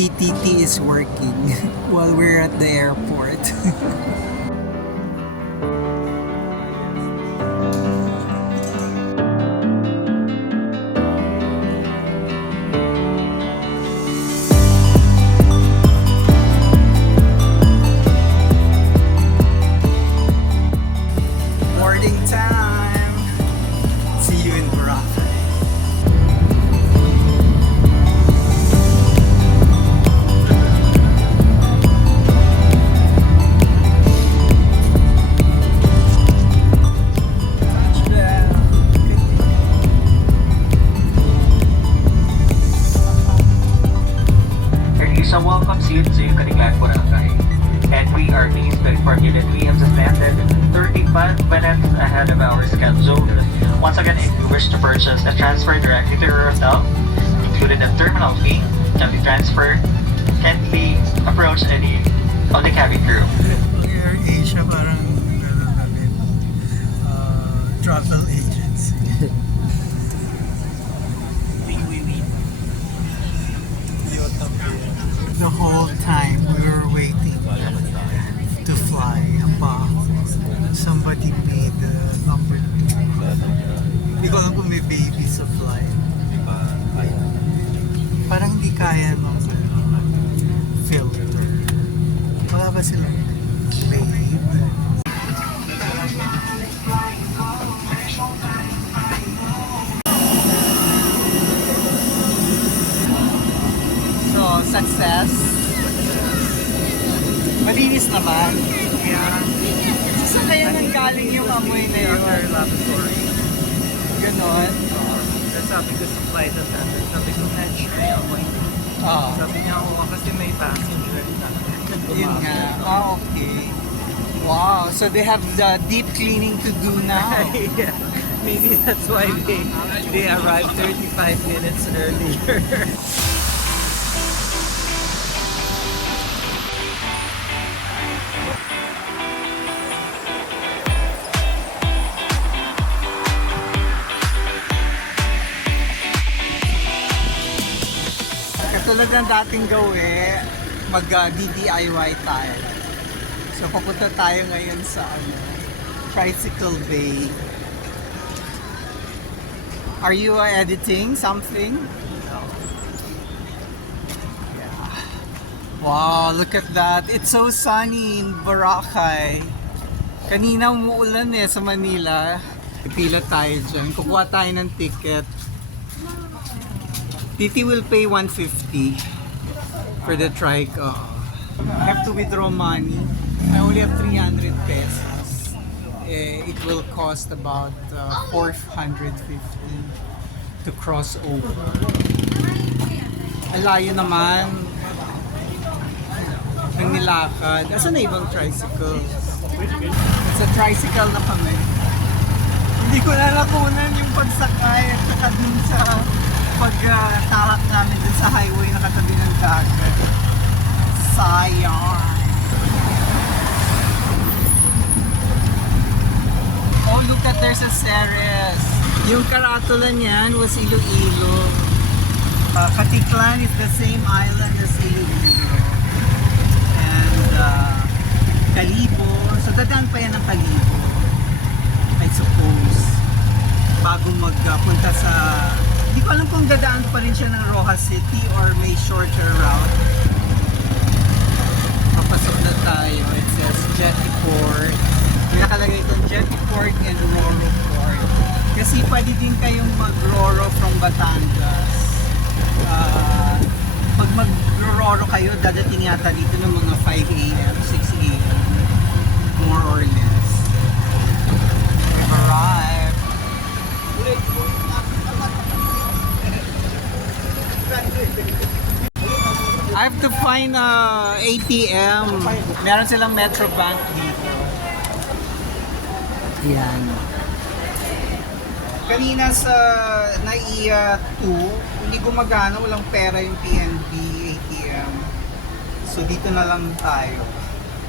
PTT is working while we're at the airport. Boarding time! See you in Boracay. So welcomes you to Kanilang Boracay. And we are pleased to inform you that we have just landed 35 minutes ahead of our schedule. Once again, if you wish to purchase a transfer directly to your hotel, including the terminal fee and the transfer, kindly approach any of the cabin crew. Air Asia parang gano'n namin. Travel agency. The whole time we were waiting to fly. Somebody paid the number 2. Hindi ko alam kung may baby sa flight. Parang hindi kaya ng filter. Wala ba silang babe? So, success. Malinis naman. Yeah. So, saan kaya nanggaling yung amoy na yun? Other laboratory. Ganon. Sabi ko sa flight attendant, sabi ko, Nedge, may amoy. Sabi niya, oo, kasi may passenger na. Yun nga. Okay. Wow. So, they have the deep cleaning to do now. Yeah. Maybe that's why they arrived 35 minutes earlier. Katulad ng dating gawi, mag-DIY tayo. So, papunta tayo ngayon sa Tricycle Bay. Are you editing something? Yeah. Wow, look at that. It's so sunny in Boracay. Kanina umuulan sa Manila. Pila tayo dyan. Kukuha tayo ng ticket. Titi will pay 150 for the trike. I have to withdraw money. I only have 300 pesos. It will cost about 450 to cross over. Alayo naman ng nilakad. Asan na ibang tricycle? Sa tricycle na kami. Hindi ko na nakunan yung pagsakay at saka dun sa pagtarak namin dun sa highway na katabi ng dagat. Sayang. Oh, look at there's a Ceres. Yung karatula niyan was Iloilo. Katiklan is the same island as Iloilo. And Kalibo. So dadaan pa yan ng Kalibo, I suppose. Bago magpunta sa... Hindi ko alam kung dadaan pa rin siya ng Rojas City or may shorter route. Papasok na tayo. It says Jetty Port. May nakalagay itong Jetty Port and Roro Port. Kasi pwede din kayong mag-Roro from Batangas. Pag mag-Roro kayo, dadating yata dito ng mga 5 a.m., 6 a.m. More or less. Alright. I have to find ATM. Meron silang Metrobank dito. Yan. Kanina sa NAIA 2, hindi gumagana, walang pera yung PNB ATM. So dito na lang tayo.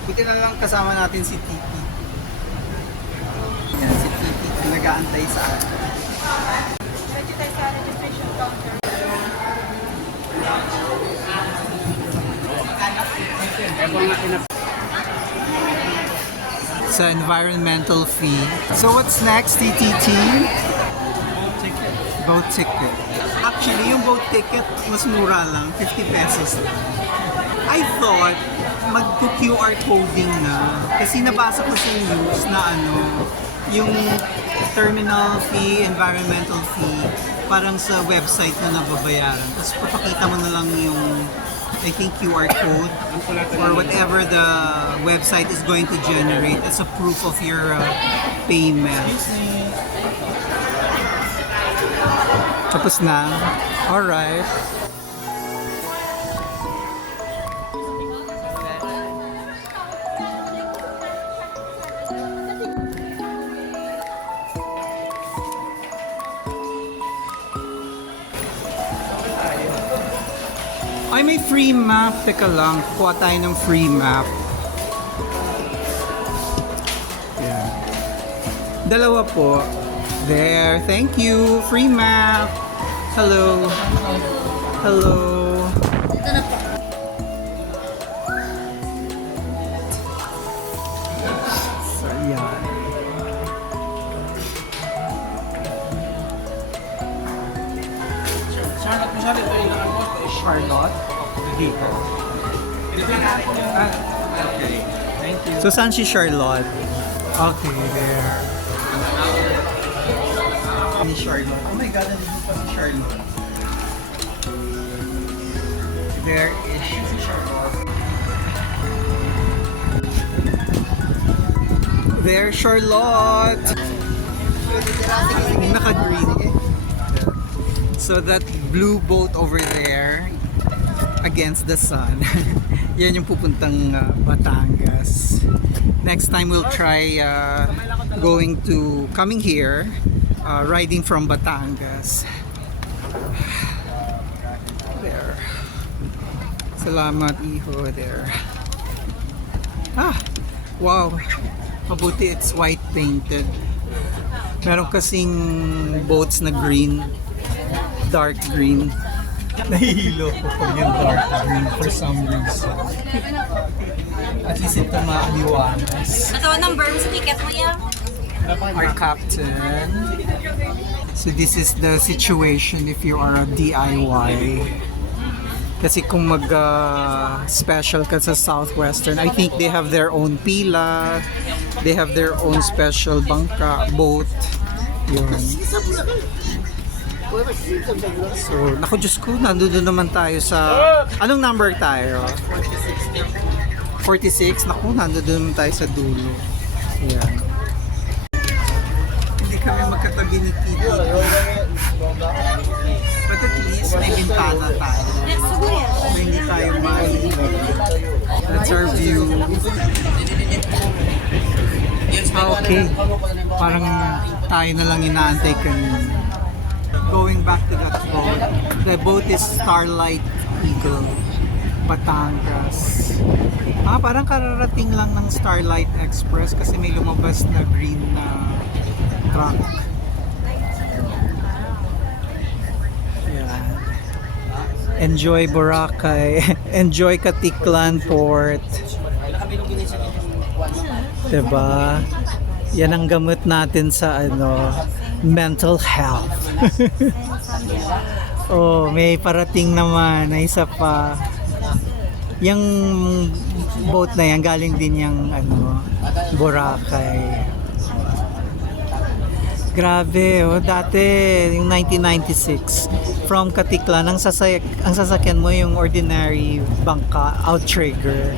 Buti na lang kasama natin si Titi. Yan, si Titi nag-aantay sa atin. Ready tayo sa registration counter. Sa environmental fee. So what's next, TTT? Boat ticket. Actually, yung boat ticket mas mura lang, 50 pesos lang. I thought mag-QR coding na kasi nabasa ko sa news na yung terminal fee, environmental fee, parang sa website na nababayaran. Tapos papakita mo na lang yung I think QR code or whatever the website is going to generate as a proof of your payment. Tapos na. Alright. Ay, may free map. Teka lang, kuha tayo ng free map. Yan. Dalawa po. There, thank you. Free map. Hello. Hello. So, yan. Charlotte? Dito. Okay. Thank you. So, saan si Charlotte? Okay, there. Ni Charlotte. Oh my God, nandito pa si Charlotte. There is si Charlotte. There, Charlotte! Naka-green. So that blue boat over there against the sun. Yan yung pupuntang Batangas. Next time we'll try coming here, riding from Batangas. There. Salamat, iho. There. Ah! Wow! Mabuti it's white painted. Meron kasing boats na green, dark green. Nahihilo ko pag yung dark green for some reason. At least ito maaliwanas. Ito, number mo sa ticket mo yan? Our captain. So this is the situation if you are a DIY. Kasi kung special ka sa Southwestern, I think they have their own pila, they have their own special bangka, boat. Yun. So, naku Diyos ko, nandun naman tayo sa... Anong number tayo? 46? Naku, nandun naman tayo sa dulo. Ayan. Hindi kami magkatabi ni Tito. But at least may bintana tayo. So, hindi tayo That's our view. Okay. Parang tayo na lang inaantay kanina. Going back to that boat. The boat is Starlight Eagle, Batangas. Parang kararating lang ng Starlight Express kasi may lumabas na green na truck. Yan. Enjoy Boracay. Enjoy Katiklan Port. Diba? Yan ang gamot natin sa mental health. Oh, may parating naman na isa pa. Yung boat na yan galing din yung Boracay. Grabe, dati yung 1996 from Katiklan ang sasakyan mo yung ordinary bangka, outrigger.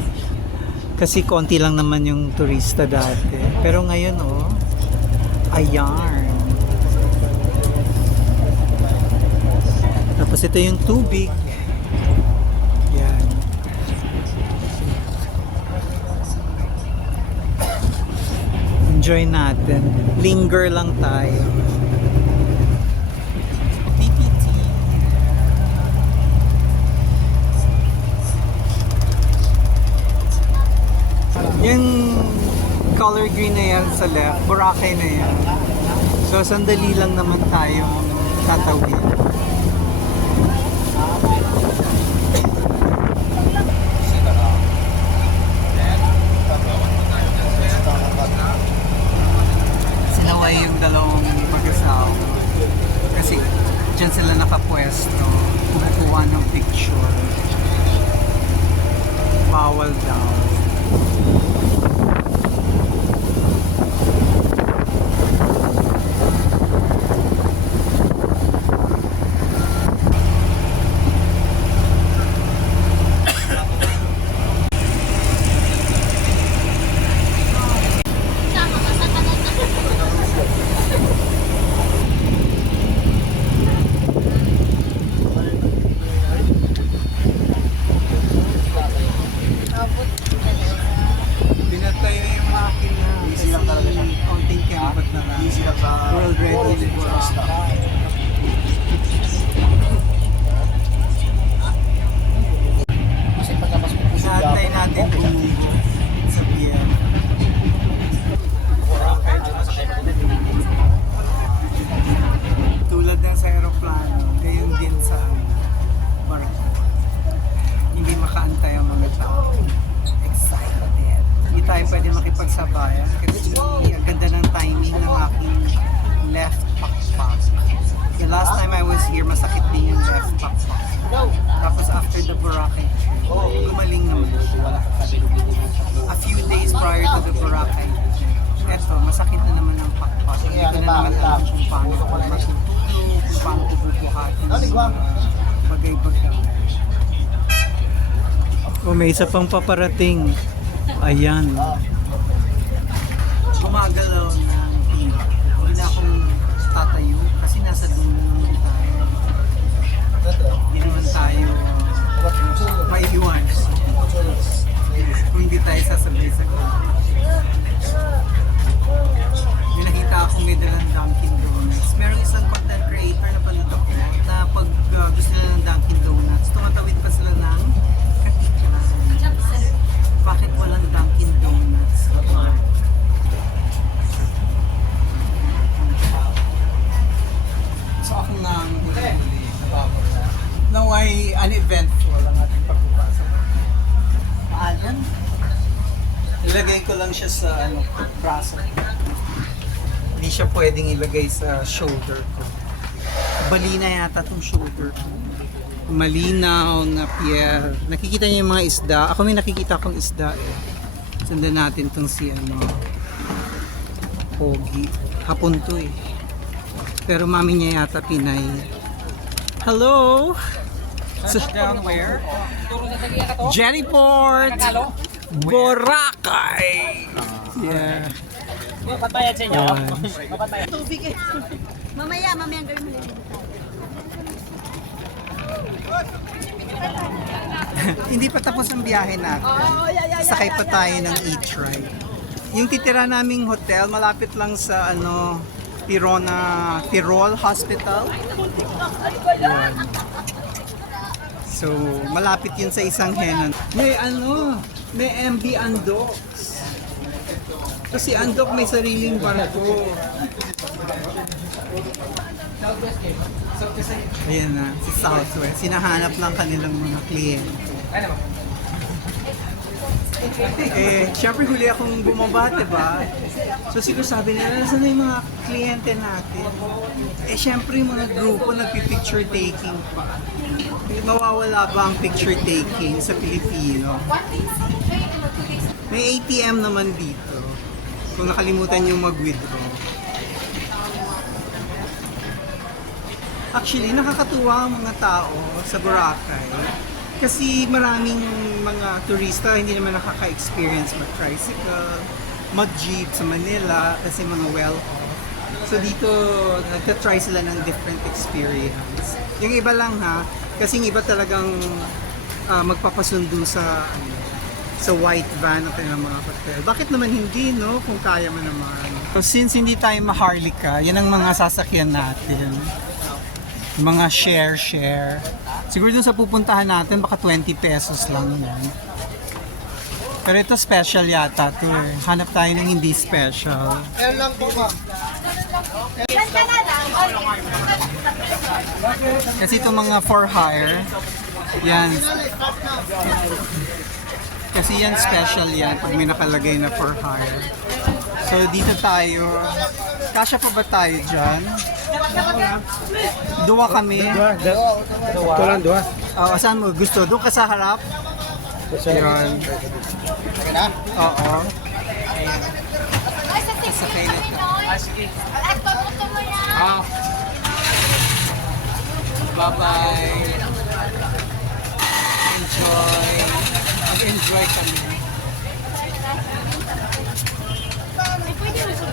Kasi konti lang naman yung turista dati. Pero ngayon ayan. Tapos ito yung tubig. Yan. Enjoy natin. Linger lang tayo. PPT. Yung color green na yan sa left, Boracay na yan. So sandali lang naman tayo tatawid. makipagsabayan kasi ang ganda ng timing ng aking left pakpak. The last time I was here, masakit din yung left pakpak. Tapos after the Boracay, gumaling naman siya. A few days prior to the Boracay, eto, masakit na naman ang pakpak. Hindi ko na naman alam kung paano ko matutulog, kung paano ko bubuhatin ng mga bagay-bagay. May isa pang paparating. Ayan. Gumagalaw ng hila. Hindi na akong tatayo kasi nasa dulo naman tayo. Hindi naman tayo maiiwan. Kung hindi tayo sasabay sa may nakita akong may dalang Dunkin Donuts. Meron isang content creator na panood ako na pag gusto nila ng Dunkin Donuts, tumatawid pa sila ng bakit walang Dunkin Donuts? So ako nang huli-huli, nababala. Now ay uneventful ang ating pagbabasa. Paalan? Ilagay ko lang siya sa braso. Hindi siya pwedeng ilagay sa shoulder ko. Bali na yata itong shoulder ko. Malinaw na pier. Nakikita niyo yung mga isda. Ako may nakikita akong isda eh. Sundan natin itong si Pogi. Hapon to eh. Pero mami niya yata Pinay. Hello! Down where? Jennyport! Boracay! Yeah. Papatayad sa inyo. Ayan. Tubig eh. Mamaya ang gawin mo. Hindi pa tapos ang biyahe natin. Sakay pa tayo ng e-try. Yung titira naming hotel, malapit lang sa Tirol Hospital. Yan. So, malapit yun sa isang henan. May may MB Andox. Kasi Andok may sariling barko. Ayan na, si Southwest. Sinahanap lang kanilang mga kliyente. Syempre huli akong bumaba, diba? So siguro sabi nila, nasa na yung mga kliyente natin? Syempre yung mga grupo nagpi-picture taking pa. Mawawala ba ang picture taking sa Pilipino? May ATM naman dito. Kung nakalimutan yung mag-withdraw. Actually, nakakatuwa ang mga tao sa Boracay. Kasi maraming mga turista hindi naman nakaka-experience mag-tricycle, mag-jeep sa Manila kasi mga well-off. So dito, nagta-try sila ng different experience. Yung iba lang kasi yung iba talagang magpapasundo sa white van ng kanilang mga hotel. Bakit naman hindi, no? Kung kaya mo naman. So since hindi tayo maharlika, yan ang mga sasakyan natin. Mga share. Siguro dun sa pupuntahan natin, baka 20 pesos lang yan. Pero ito special yata ito eh. Hanap tayo ng hindi special. Kasi itong mga for hire, yan. Kasi yan special yan pag may nakalagay na for hire. So dito tayo. Kasya pa ba tayo dyan? Dua kami. Dua. Saan mo? Gusto? Doon ka sa harap? Yan. Oo. Sasakay na ito. Bye-bye. Enjoy kami. Pwede mo sa